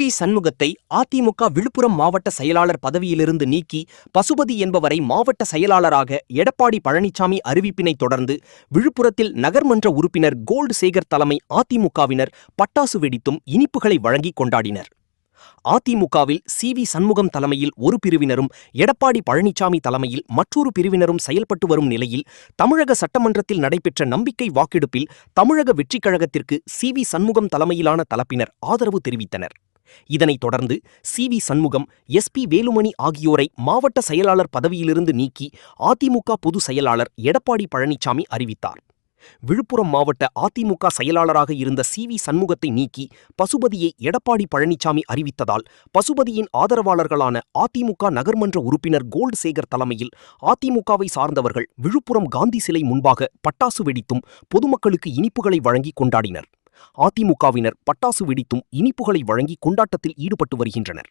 CV. சண்முகத்தை AIADMK Villupuram மாவட்ட செயலாளர் பதவியிலிருந்து நீக்கி பசுபதி என்பவரை மாவட்ட செயலாளராக எடப்பாடி பழனிசாமி அறிவிப்பினைத் தொடர்ந்து விழுப்புரத்தில் நகர்மன்ற உறுப்பினர் கோல்டு சேகர் தலைமை அதிமுகவினர் பட்டாசு வெடித்தும் இனிப்புகளை வழங்கி கொண்டாடினர். அதிமுகவில் சி.வி. சண்முகம் தலைமையில் ஒரு பிரிவினரும் எடப்பாடி பழனிசாமி தலைமையில் மற்றொரு பிரிவினரும் செயல்பட்டு வரும் நிலையில் தமிழக சட்டமன்றத்தில் நடைபெற்ற நம்பிக்கை வாக்கெடுப்பில் தமிழக வெற்றிக் கழகத்திற்கு சி.வி. சண்முகம் தலைமையிலான தரப்பினர் ஆதரவு தெரிவித்தனர். இதனைத் தொடர்ந்து சி.வி. சண்முகம், எஸ்.பி. வேலுமணி ஆகியோரை மாவட்ட செயலாளர் பதவியிலிருந்து நீக்கி அதிமுக பொதுச் செயலாளர் எடப்பாடி பழனிசாமி அறிவித்தார். விழுப்புரம் மாவட்ட அதிமுக செயலாளராக இருந்த சி.வி. சண்முகத்தை நீக்கி பசுபதியை எடப்பாடி பழனிசாமி அறிவித்ததால் பசுபதியின் ஆதரவாளர்களான அதிமுக நகர்மன்ற உறுப்பினர் கோல்டு சேகர் தலைமையில் அதிமுகவை சார்ந்தவர்கள் விழுப்புரம் காந்தி சிலை முன்பாக பட்டாசு வெடித்தும் பொதுமக்களுக்கு இனிப்புகளை வழங்கி கொண்டாடினர். அதிமுகவினர் பட்டாசு வெடித்தும் இனிப்புகளை வழங்கி கொண்டாட்டத்தில் ஈடுபட்டு வருகின்றனர்.